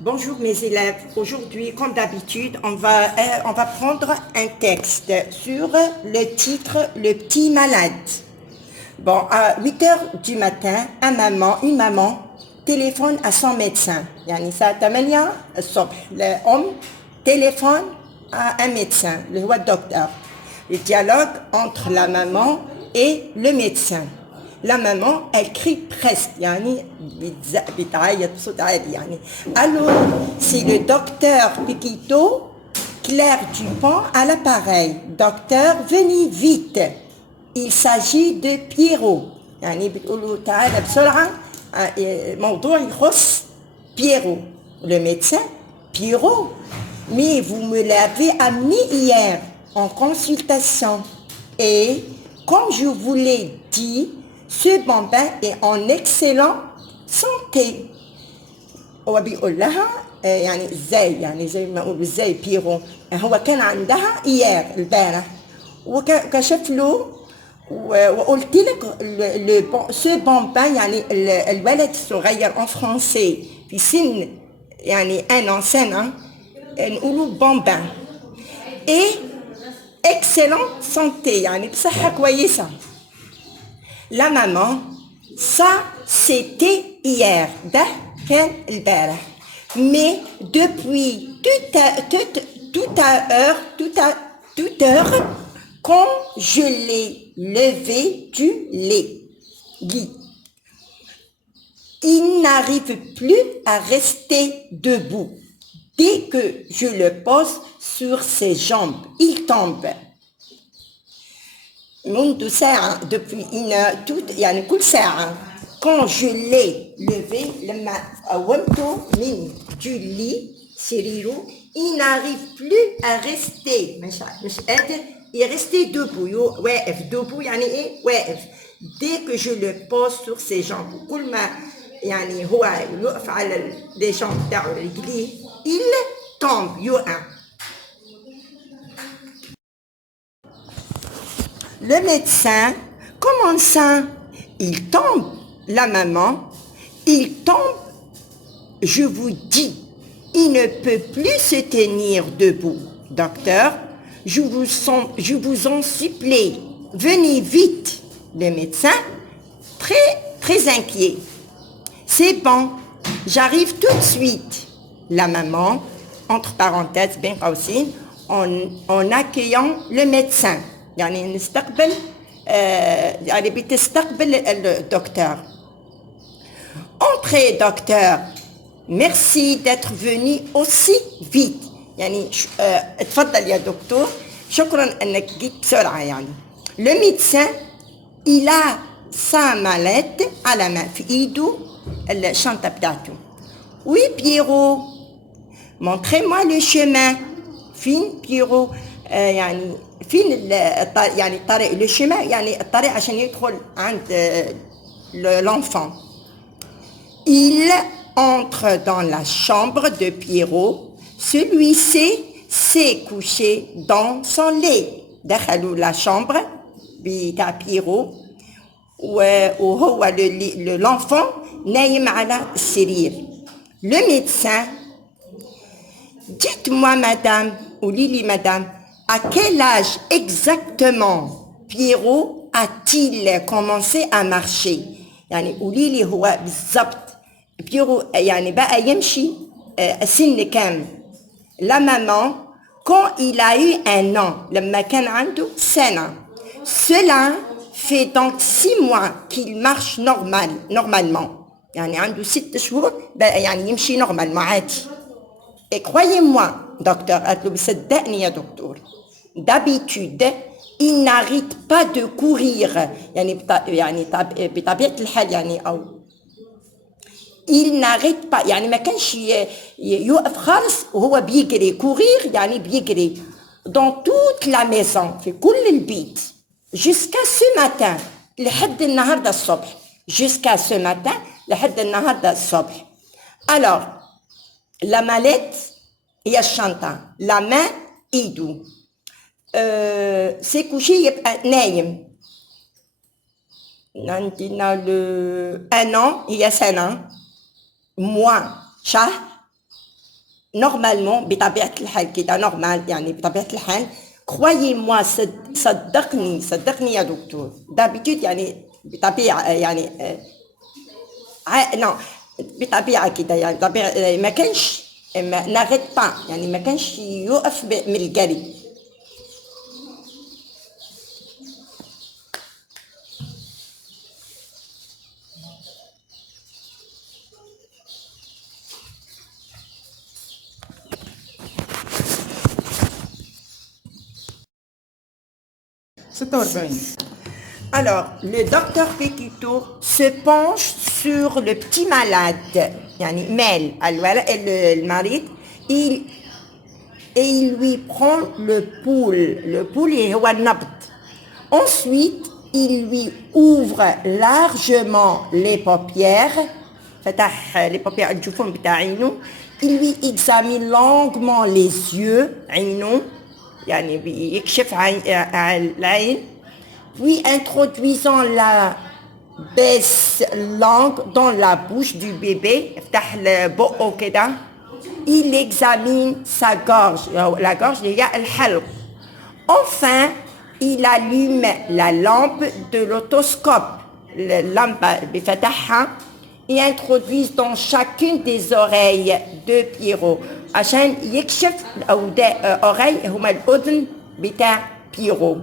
Bonjour mes élèves, aujourd'hui comme d'habitude on va prendre un texte sur le titre Le petit malade. Bon, à 8 heures du matin, une maman téléphone à son médecin. يعني الساعة 8 الصبح الأم téléphone à un médecin, le docteur. Le dialogue entre la maman et le médecin. La maman, elle crie presque, alors c'est le docteur Piquito, Claire Dupont à l'appareil. Docteur, venez vite. Il s'agit de Pierrot. يعني بتقولوا تعالى بسرعة موضوع يخص Pierrot. Le médecin, Pierrot, mais vous me l'avez amené hier en consultation. Et comme je vous l'ai dit, ce bambin est en excellente santé. هو بيقول لها يعني ازاي يعني زي ما اقول ازاي بيرو هو كان عندها ايار البارح وكشف له وقلت لك سو بامبان يعني الولد الصغير ان فرونسي في سن يعني ان سنه نقولوا بامبان اي excellente santé يعني بصحه كويسه. La maman, ça c'était hier, ده كان البارح. Mais depuis toute heure, quand je l'ai levé du lit, il n'arrive plus à rester debout. Dès que je le pose sur ses jambes, il tombe. منذ ساعة depuis une heure يعني كل ساعة quand je l'ai levé لما قومته من du lit سريره il n'arrive plus à rester مش قادر rester debout واقف debout يعني ايه واقف dès que je le pose sur ses jambes كل ما يعني هو يقف على les jambes بتاعه رجليه il tombe يقع. Le médecin, comment ça? Il tombe, la maman, il tombe, je vous dis, il ne peut plus se tenir debout. Docteur, je vous en supplie, venez vite. Le médecin, très inquiet. C'est bon, j'arrive tout de suite. La maman, entre parenthèses, ben aussi, en accueillant le médecin. يعني نستقبل يعني بتستقبل الدكتور. Entrez docteur, merci d'être venu aussi vite. يعني اتفضل يا دكتور شكرا انك جيت بسرعة يعني. Le médecin, il a sa mallette à la main في ايده الشنطة بتاعته. Oui Pierrot, montrez-moi le chemin. فين Pierrot يعني فين يعني الطريق le chemin يعني الطريق عشان يدخل عند l'enfant. Il entre dans la chambre de Pierrot. Celui-ci s'est couché dans son lit. دخلوا la chambre بتاع Pierrot وهو l'enfant نايم على السرير. Le médecin, dites-moi madame, قولي لي madame, à quel âge exactement Pierrot a-t-il commencé à marcher؟ يعني قولي لي هو بالضبط بيرو يعني بقى يمشي سن كام؟ La maman, quand il a eu un an, لما كان عنده سنة. Cela fait donc 6 mois qu'il marche normalement. يعني عنده 6 شهور بقى يعني يمشي نورمال عادي. Et croyez-moi, docteur, صدقني يا دكتور. D'habitude, il n'arrête pas de courir. يعني بطبيعة الحال يعني أو il n'arrête pas يعني ما كانش يوقف خالص وهو بيجري courir يعني بيجري dans toute la maison في كل البيت jusqu'à ce matin لحد النهارده الصبح jusqu'à ce matin لحد النهارده الصبح. Alors la mallette هي الشنطة la main ايده c'est couché يبقى نايم. عندنا un an هي سنة mois شهر normalement بطبيعة الحال كده normal يعني بطبيعة الحال croyez-moi صدقني يا دكتور d'habitude يعني بطبيعة يعني non بطبيعة كده يعني طبيعة ما كانش n'arrête pas يعني ما كانش يوقف من الجري. Alors, le docteur Péquito se penche sur le petit malade, yani Mel, le mari, et il lui prend le pouls est nabt. Ensuite, il lui ouvre largement les paupières, les paupières الجفون بتاع عينه. Il lui examine longuement les yeux, عينه, يعني بيكشف العين. Puis introduisant la baisse-langue dans la bouche du bébé, il examine sa gorge, la gorge il y a الحلق. Enfin, il allume la lampe de l'otoscope, la lampe بفتحها, et introduit dans chacune des oreilles de Pierrot عشان يكشف oreilles هما الأذن بتاع Pierrot.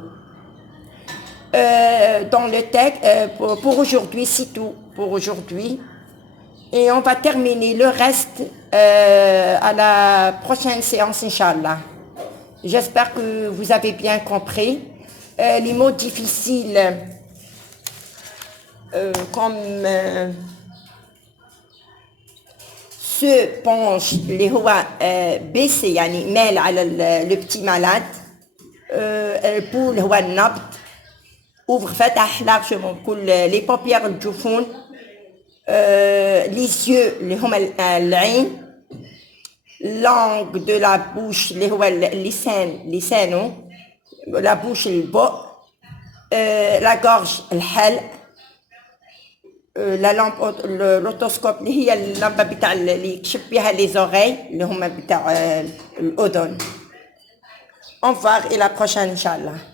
Dans le texte, pour aujourd'hui, c'est tout pour aujourd'hui. Et on va terminer le reste à la prochaine séance, Inch'Allah. J'espère que vous avez bien compris. Les mots difficiles comme se penche, les hauts baissés, yani mêle à le petit malade, pour le hauts nabt. Ouvre فتح largement كل les paupières الجفون, les yeux اللي هما العين, langue de la bouche اللي هو لسانه, la bouche البق, la gorge الحلق, la lampe l'otoscope اللي هي اللمبة بتاع اللي يكشف بها les oreilles اللي هما بتاع الأذن. Au revoir et la prochaine Inch'Allah.